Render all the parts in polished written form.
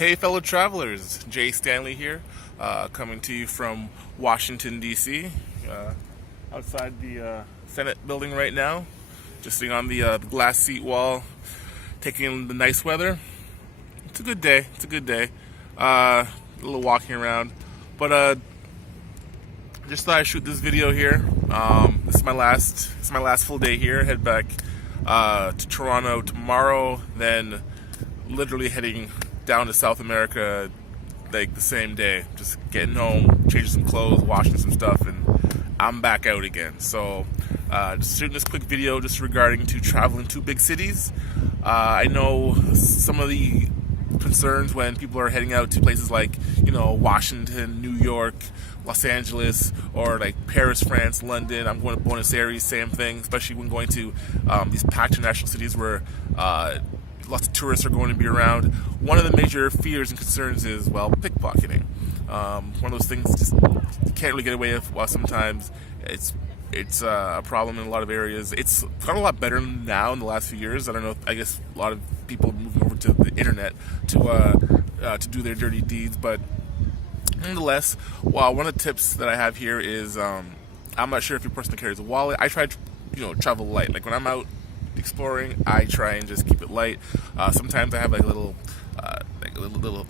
Hey fellow travelers, Jay Stanley here, coming to you from Washington, D.C., outside the Senate building right now, just sitting on the glass seat wall, taking in the nice weather. It's a good day, a little walking around, but just thought I'd shoot this video here. This is my last full day here. Head back to Toronto tomorrow, then literally heading down to South America like the same day. Just getting home, changing some clothes, washing some stuff, and I'm back out again. So just shooting this quick video just regarding to traveling to big cities. I know some of the concerns when people are heading out to places like, Washington, New York, Los Angeles, or like Paris, France, London. I'm going to Buenos Aires, same thing, especially when going to these packed international cities where lots of tourists are going to be around. One of the major fears and concerns is, well, pickpocketing. One of those things just you can't really get away with. While sometimes it's a problem in a lot of areas. It's gotten a lot better now in the last few years. I don't know. I guess a lot of people moving over to the internet to do their dirty deeds. But nonetheless, one of the tips that I have here is I'm not sure if your person carries a wallet. I try to travel light. Like when I'm out exploring, I try and just keep it light. Sometimes I have like a little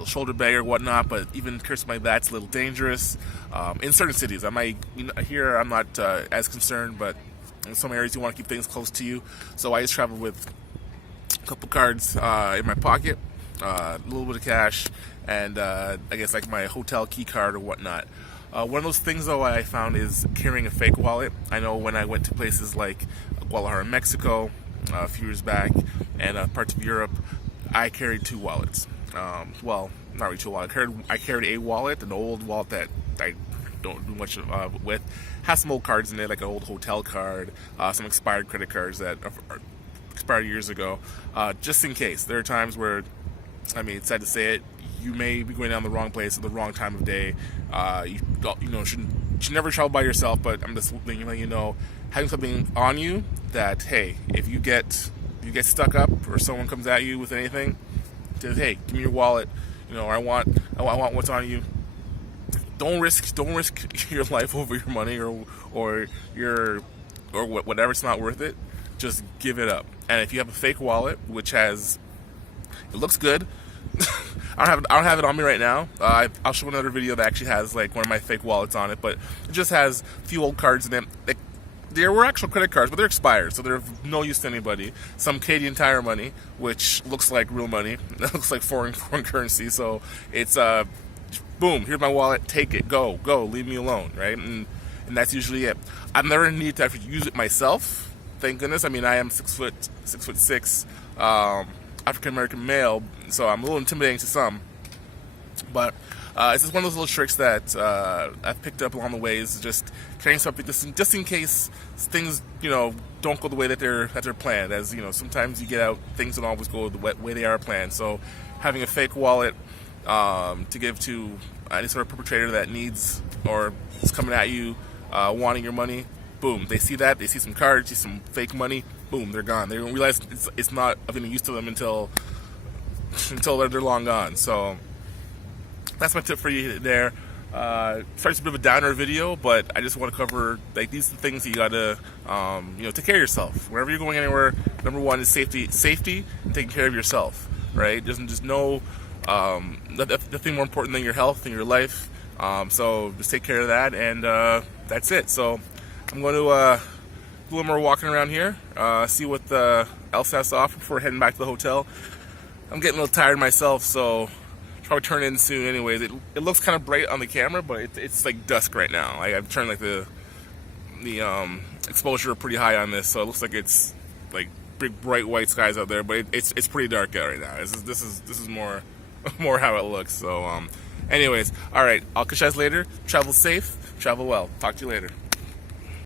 shoulder bag or whatnot, but even something like that's a little dangerous. In certain cities, I might here I'm not as concerned, but in some areas you want to keep things close to you. So I just travel with a couple cards in my pocket, a little bit of cash, and I guess like my hotel key card or whatnot. One of those things though I found is carrying a fake wallet. I know when I went to places like Guadalajara, Mexico, a few years back, and parts of Europe, I carried two wallets. Well, not really two wallets. I carried a wallet, an old wallet that I don't do much with. Has some old cards in it, like an old hotel card, some expired credit cards that are expired years ago, just in case. There are times where, it's sad to say it, you may be going down the wrong place at the wrong time of day. You should never travel by yourself, but I'm just letting you know, having something on you that, hey, if you get stuck up or someone comes at you with anything, says, hey, give me your wallet, or I want what's on you. Don't risk your life over your money or whatever. It's not worth it. Just give it up. And if you have a fake wallet, which it looks good. I don't have it on me right now. I'll show another video that actually has like one of my fake wallets on it, but it just has a few old cards in it. There were actual credit cards, but they're expired, so they're of no use to anybody. Some Canadian Tire money, which looks like real money. It looks like foreign currency. So it's boom. Here's my wallet. Take it. Go. Leave me alone. Right, and that's usually it. I've never needed to actually use it myself. Thank goodness. I am 6'6", African American male, so I'm a little intimidating to some. But it's just one of those little tricks that I've picked up along the way, is just carrying something just in case things don't go the way that they're planned. As sometimes you get out, things don't always go the way they are planned. So having a fake wallet to give to any sort of perpetrator that needs or is coming at you wanting your money, boom, they see that, they see some cards, see some fake money, boom, they're gone. They don't realize it's not of any use to them until they're long gone. So that's my tip for you there. Sorry, it's a bit of a downer video, but I just want to cover like these are the things that you gotta take care of yourself. Wherever you're going anywhere, number one is safety and taking care of yourself, right? Just know nothing more important than your health and your life. So just take care of that, and that's it. So I'm going to do a little more walking around here, see what else has to offer before heading back to the hotel. I'm getting a little tired myself, so probably turn in soon anyways. It looks kind of bright on the camera, but it's like dusk right now. I've turned like the exposure pretty high on this, so it looks like it's like big bright white skies out there, but it's pretty dark out right now. This is more how it looks. So anyways, all right, I'll catch you guys later. Travel safe, travel well. Talk to you later.